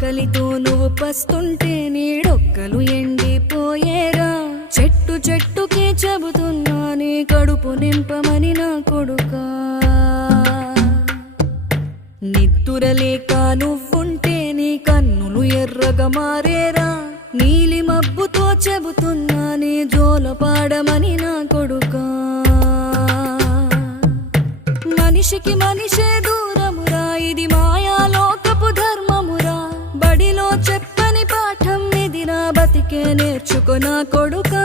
ఆకలితో నువ్వు పస్తుంటే నీడొక్కలు ఎండిపోయేరా. చెట్టు చెట్టుకే చెబుతున్నా నీ కడుపు నింపమని నా కొడుకా. నిద్దురలేక నువ్వుంటే నీ కన్నులు ఎర్రగా మారేరా. నీలి మబ్బుతో చెబుతున్నా నీ జోలపాడమని నా కొడుకా. మనిషికి మనిషే దూరమురా, ఇది మాయాలోకపు ధర్మమురా. బడిలో చెప్పని పాఠం ఇదిరా, బతికే నేర్చుకో నా కొడుకా.